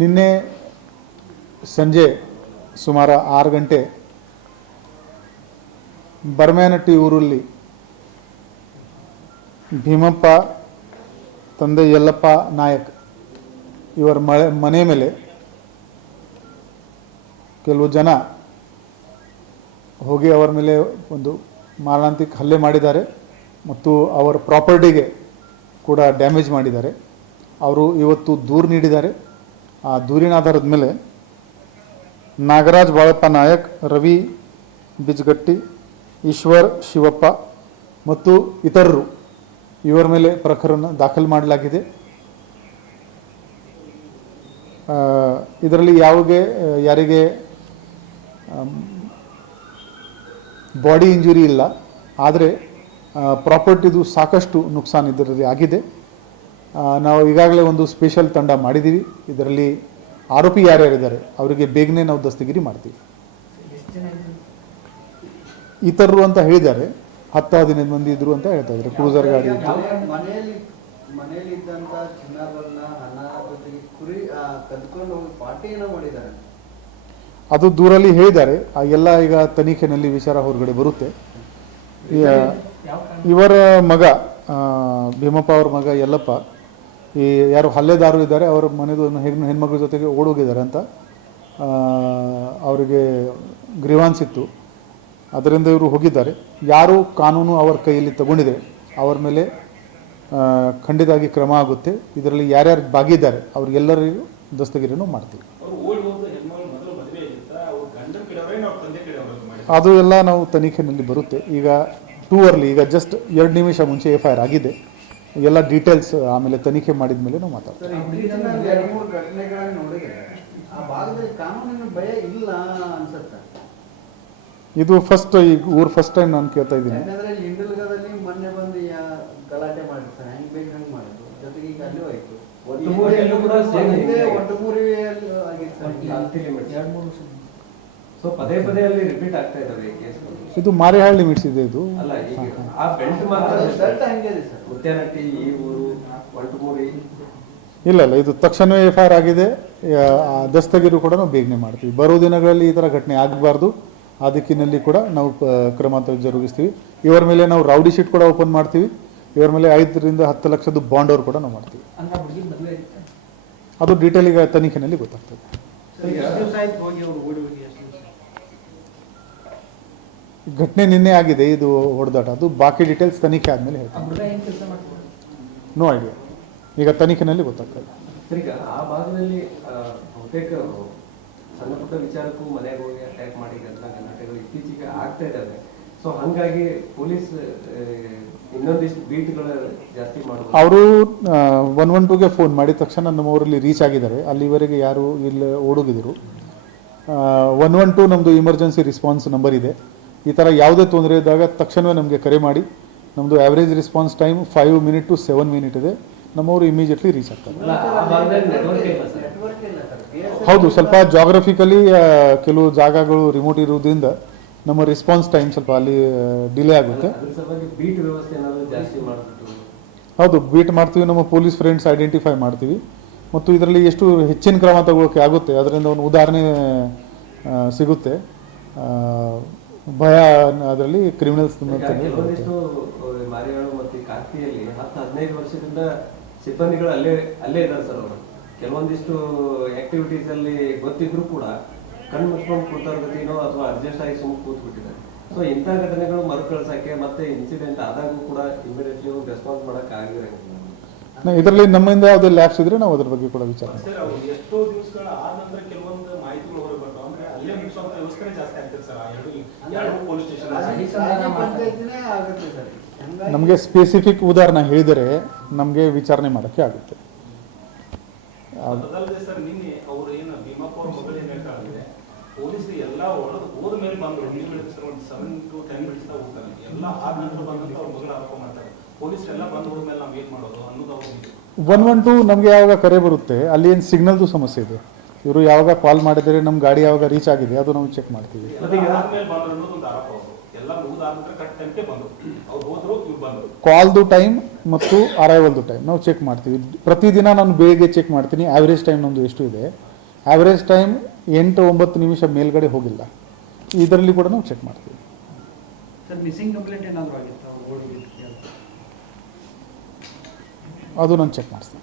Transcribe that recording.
ನಿನ್ನೆ ಸಂಜೆ ಸುಮಾರು 6 ಗಂಟೆ ಬರ್ಮ್ಯಾನಟ್ಟಿ ಊರಲ್ಲಿ ಭೀಮಪ್ಪ ತಂದೆ ಯಲ್ಲಪ್ಪ ನಾಯಕ್ ಇವರ ಮನೆ ಮೇಲೆ ಕೆಲವು ಜನ ಹೋಗಿ ಅವರ ಮೇಲೆ ಒಂದು ಮಾರಣಾಂತಿಕ ಹಲ್ಲೆ ಮಾಡಿದ್ದಾರೆ ಮತ್ತು ಅವರ ಪ್ರಾಪರ್ಟಿಗೆ ಕೂಡ ಡ್ಯಾಮೇಜ್ ಮಾಡಿದ್ದಾರೆ. ಅವರು ಇವತ್ತು ದೂರು ನೀಡಿದ್ದಾರೆ. ಆ ದೂರಿನ ಆಧಾರದ ಮೇಲೆ ನಾಗರಾಜ್ ಬಾಳಪ್ಪ ನಾಯಕ್, ರವಿ ಬಿಜ್ಗಟ್ಟಿ, ಈಶ್ವರ್ ಶಿವಪ್ಪ ಮತ್ತು ಇತರರು ಇವರ ಮೇಲೆ ಪ್ರಕರಣ ದಾಖಲು ಮಾಡಲಾಗಿದೆ. ಇದರಲ್ಲಿ ಯಾರಿಗೆ ಬಾಡಿ ಇಂಜುರಿ ಇಲ್ಲ, ಆದರೆ ಪ್ರಾಪರ್ಟಿದು ಸಾಕಷ್ಟು ನುಕ್ಸಾನ್ ಇದರಲ್ಲಿ ಆಗಿದೆ. ನಾವು ಈಗಾಗಲೇ ಒಂದು ಸ್ಪೆಷಲ್ ತಂಡ ಮಾಡಿದ್ದೀವಿ. ಇದರಲ್ಲಿ ಆರೋಪಿ ಯಾರ್ಯಾರಿದ್ದಾರೆ ಅವರಿಗೆ ಬೇಗನೆ ನಾವು ದಸ್ತಗಿರಿ ಮಾಡ್ತೀವಿ. ಇತರರು ಅಂತ ಹೇಳಿದ್ದಾರೆ, 10-15 ಮಂದಿ ಇದ್ರು ಅಂತ ಹೇಳ್ತಾ ಇದ್ದಾರೆ. ಕ್ರೂಸರ್ ಗಾಡಿ ಇತ್ತು. ಅದು ದೂರಲ್ಲಿ ಹೇಳಿದ್ದಾರೆ. ಎಲ್ಲ ಈಗ ತನಿಖೆನಲ್ಲಿ ವಿಚಾರ ಹೊರಗಡೆ ಬರುತ್ತೆ. ಇವರ ಮಗ ಭೀಮಪ್ಪ ಅವ್ರ ಮಗ ಯಲ್ಲಪ್ಪ, ಈ ಯಾರು ಹಲ್ಲೆದಾರರು ಇದ್ದಾರೆ ಅವರ ಮನೆದು ಹೆಣ್ಮಕ್ಳ ಜೊತೆಗೆ ಓಡೋಗಿದ್ದಾರೆ ಅಂತ ಅವರಿಗೆ ಗ್ರೀವಾನ್ಸ್ ಇತ್ತು. ಅದರಿಂದ ಇವರು ಹೋಗಿದ್ದಾರೆ. ಯಾರು ಕಾನೂನು ಅವರ ಕೈಯಲ್ಲಿ ತಗೊಂಡಿದೆ ಅವರ ಮೇಲೆ ಖಂಡಿತವಾಗಿ ಕ್ರಮ ಆಗುತ್ತೆ. ಇದರಲ್ಲಿ ಯಾರ್ಯಾರು ಭಾಗಿದ್ದಾರೆ ಅವ್ರಿಗೆಲ್ಲರಿಗೂ ದಸ್ತಗಿರಿನೂ ಮಾಡ್ತೀವಿ. ಅದು ಎಲ್ಲ ನಾವು ತನಿಖೆಯಲ್ಲಿ ಬರುತ್ತೆ. ಈಗ ಟೂ ಅರ್ಲಿ, ಈಗ ಜಸ್ಟ್ 2 ನಿಮಿಷ ಮುಂಚೆ FIR ಆಗಿದೆ. ಎಲ್ಲ ಡೀಟೇಲ್ಸ್ ಆಮೇಲೆ ತನಿಖೆ ಮಾಡಿದ ಮೇಲೆ ನಾವು ಮಾತಾಡ್ತೀವಿ. ಇದು ಫಸ್ಟ್, ಈಗ ಫಸ್ಟ್ ಟೈಮ್ ನಾನು ಕೇಳ್ತಾ ಇದ್ದೀನಿ. ಇದು ಮಾರೇಹಾಳ್ ಲಿಮಿಟ್ಸ್ ಇದೆ. ಇದು ಇಲ್ಲ, ಇದು ತಕ್ಷಣವೇ FIR ಆಗಿದೆ. ದಸ್ತಗಿರಿ ಕೂಡ ನಾವು ಬೇಗನೆ ಮಾಡ್ತೀವಿ. ಬರೋ ದಿನಗಳಲ್ಲಿ ಈ ಥರ ಘಟನೆ ಆಗಬಾರ್ದು. ಆ ದಿಕ್ಕಿನಲ್ಲಿ ಕೂಡ ನಾವು ಕ್ರಮ ಜರುಗಿಸ್ತೀವಿ. ಇವರ ಮೇಲೆ ನಾವು ರೌಡಿ ಶೀಟ್ ಕೂಡ ಓಪನ್ ಮಾಡ್ತೀವಿ. ಇವರ ಮೇಲೆ 5 ರಿಂದ 10 ಲಕ್ಷದ ಬಾಂಡ್ ಅವ್ರು ಕೂಡ ನಾವು ಮಾಡ್ತೀವಿ. ಅದು ಡೀಟೇಲ್ ಈಗ ತನಿಖೆನಲ್ಲಿ ಗೊತ್ತಾಗ್ತದೆ. ಘಟನೆ ನಿನ್ನೆ ಆಗಿದೆ ಇದು ಹೊಡೆದಾಟ. ಅದು ಬಾಕಿ ಡೀಟೇಲ್ಸ್ ತನಿಖೆ ಆದಮೇಲೆ ಹೇಳ್ತೀನಿ. ನೋ ಐಡಿಯಾ, ಈಗ ತನಿಖೆನಲ್ಲಿ ಗೊತ್ತಾಗ್ತದೆ. ಈಗ ಆ ಭಾಗದಲ್ಲಿ ಬಹುತೇಕ ಸಣ್ಣ ಪುಟ್ಟ ವಿಚಾರಕ್ಕೂ ಮನೆಗೆ ಹೋಗಿ ಅಟ್ಯಾಕ್ ಮಾಡಿ ಗಲಾಟೆಗಳು ಇತ್ತೀಚೆಗೆ ಆಗ್ತಾ ಇದ್ದಾವೆ. ಸೊ ಹಾಗಾಗಿ ಪೊಲೀಸ್ ಇನ್ನೊಂದಿಷ್ಟು ಬೀಟ್ಗಳು ಜಾಸ್ತಿ ಮಾಡೋದು. ಅವರು 112ಗೆ ಫೋನ್ ಮಾಡಿದ ತಕ್ಷಣ ನಮ್ಮವರಲ್ಲಿ ರೀಚ್ ಆಗಿದ್ದಾರೆ. ಅಲ್ಲಿವರೆಗೆ ಯಾರು ಇಲ್ಲಿ ಓಡೋಗಿದ್ರು. 112 ನಮ್ಮದು ಇಮರ್ಜೆನ್ಸಿ ರೆಸ್ಪಾನ್ಸ್ ನಂಬರ್ ಇದೆ. ಈ ಥರ ಯಾವುದೇ ತೊಂದರೆ ಇದ್ದಾಗ ತಕ್ಷಣವೇ ನಮಗೆ ಕರೆ ಮಾಡಿ. ನಮ್ಮದು average response time 5 minute to 7 minute ಇದೆ. ನಮ್ಮವರು ಇಮಿಡಿಯೇಟ್ಲಿ ರೀಚ್ ಆಗ್ತಾರೆ. ಹೌದು, ಸ್ವಲ್ಪ ಜಾಗ್ರಫಿಕಲಿ ಕೆಲವು ಜಾಗಗಳು ರಿಮೋಟ್ ಇರೋದ್ರಿಂದ ನಮ್ಮ ರೆಸ್ಪಾನ್ಸ್ ಟೈಮ್ ಸ್ವಲ್ಪ ಅಲ್ಲಿ ಡಿಲೇ ಆಗುತ್ತೆ. ಹೌದು, ಬೀಟ್ ಮಾಡ್ತೀವಿ. ನಮ್ಮ ಪೊಲೀಸ್ ಫ್ರೆಂಡ್ಸ್ ಐಡೆಂಟಿಫೈ ಮಾಡ್ತೀವಿ ಮತ್ತು ಇದರಲ್ಲಿ ಎಷ್ಟು ಹೆಚ್ಚಿನ ಕ್ರಮ ತಗೊಳ್ಳೋಕೆ ಆಗುತ್ತೆ ಅದರಿಂದ ಒಂದು ಉದಾಹರಣೆ ಸಿಗುತ್ತೆ. ಭಯ ಅದರಲ್ಲಿ ಕ್ರಿಮಿನಲ್ಸ್ ಮಾರಿಯಾಳು ಮತ್ತು ಕಾರ್ತಿಯಲ್ಲಿ 10-15 ವರ್ಷದಿಂದ ಸಿಬ್ಬಂದಿಗಳು ಅಲ್ಲೇ ಇದ್ದಾರೆ ಸರ್. ಅವರು ಕೆಲವೊಂದಿಷ್ಟು ಆಕ್ಟಿವಿಟೀಸ್ ಅಲ್ಲಿ ಗೊತ್ತಿದ್ರು ಕೂಡ ಕಣ್ಣು ಮುಚ್ಕೊಂಡು ಕೂತಾರ ಗತಿನೋ ಅಥವಾ ಅಡ್ಜಸ್ಟ್ ಆಗಿ ಸುಮ್ಮನೆ ಕೂತ್ ಬಿಟ್ಟಿದ್ದಾರೆ. ಸೊ ಇಂಥ ಘಟನೆಗಳು ಮರುಕಳಿಸಕ್ಕೆ ಮತ್ತೆ ಇನ್ಸಿಡೆಂಟ್ ಆದಾಗೂ ಕೂಡ ಇಮಿಡಿಯೇಟ್ಲಿ ರೆಸ್ಪಾನ್ಸ್ ಮಾಡಕ್ ಆಗಿರಂಗಿಲ್ಲ. ಇದರಲ್ಲಿ ನಮ್ಮಿಂದ ಯಾವುದೇ ಲ್ಯಾಬ್ಸ್ ಇದ್ರೆ ನಾವು ಅದ್ರ ಬಗ್ಗೆ ಕೂಡ ವಿಚಾರ ಎಷ್ಟೋ ದಿವಸಗಳ ಆದ ನಂತರ ಕೆಲವೊಂದು ಮಾಹಿತಿಗಳು ಹೊರಗೆ ಬರ್ತಾವ. ಅಂದ್ರೆ ಅಲ್ಲೇ ಮುಗಿಸುವಂತ ವ್ಯವಸ್ಥೆ ಜಾಸ್ತಿ ಆಗ್ತದೆ ಸರ್. ಎರಡು ಪೊಲೀಸ್ ಸ್ಟೇಷನ್ ನಮಗೆ ಸ್ಪೆಸಿಫಿಕ್ ಉದಾಹರಣೆ ಹೇಳಿದರೆ ನಮಗೆ ವಿಚಾರಣೆ ಮಾಡೋಕ್ಕೆ ಆಗುತ್ತೆ. ಅದಲ್ಲದೆ ಸರ್, ನಿನ್ನೆ ಅವರು ಏನು ಭೀಮಪ್ಪ ಅವ್ರ ಮಗಳು ಏನು ಹೇಳ್ತಾರೆ, ಪೊಲೀಸ್ ಎಲ್ಲ ಹೋದ ಮೇಲೆ ಬಂದರು. ನೀವು ಸರ್ ಒಂದು 7 to 10 ಮಿನಿಟ್ಸ್ ಹೋಗ್ತಾರೆ. ಎಲ್ಲ ಆದ ನಂತರ ಬಂದಂತ ಅವ್ರ ಮಗಳು ಆರೋಪ ಮಾಡ್ತಾರೆ. ಪೊಲೀಸ್ ಎಲ್ಲ ಬಂದು ಹೋದ ಮೇಲೆ ನಾವು ಏನ್ ಮಾಡೋದು ಅನ್ನೋದು ಅವ್ರು 112 ನಮಗೆ ಯಾವಾಗ ಕರೆ ಬರುತ್ತೆ ಅಲ್ಲಿ ಏನು ಸಿಗ್ನಲ್ದು ಸಮಸ್ಯೆ ಇದೆ. ಇವರು ಯಾವಾಗ ಕಾಲ್ ಮಾಡಿದರೆ ನಮ್ಮ ಗಾಡಿ ಯಾವಾಗ ರೀಚ್ ಆಗಿದೆ ಅದು ನಾವು ಚೆಕ್ ಮಾಡ್ತೀವಿ. ಕಾಲ್ದು ಟೈಮ್ ಮತ್ತು ಅರೈವಲ್ದು ಟೈಮ್ ನಾವು ಚೆಕ್ ಮಾಡ್ತೀವಿ. ಪ್ರತಿದಿನ ನಾನು ಬೆಳಿಗ್ಗೆ ಚೆಕ್ ಮಾಡ್ತೀನಿ ಆ್ಯಾವ್ರೇಜ್ ಟೈಮ್ ನಮ್ಮದು ಎಷ್ಟು ಇದೆ. ಆ್ಯಾವ್ರೇಜ್ ಟೈಮ್ 8-9 ನಿಮಿಷ ಮೇಲ್ಗಡೆ ಹೋಗಿಲ್ಲ. ಇದರಲ್ಲಿ ಕೂಡ ನಾವು ಚೆಕ್ ಮಾಡ್ತೀವಿ. ಸರ್ ಮಿಸ್ಸಿಂಗ್ ಕಂಪ್ಲೇಂಟ್ ಏನಾದರೂ ಆಗಿತ್ತು ಅದು ನಾನು ಚೆಕ್ ಮಾಡಿಸ್ತೀನಿ.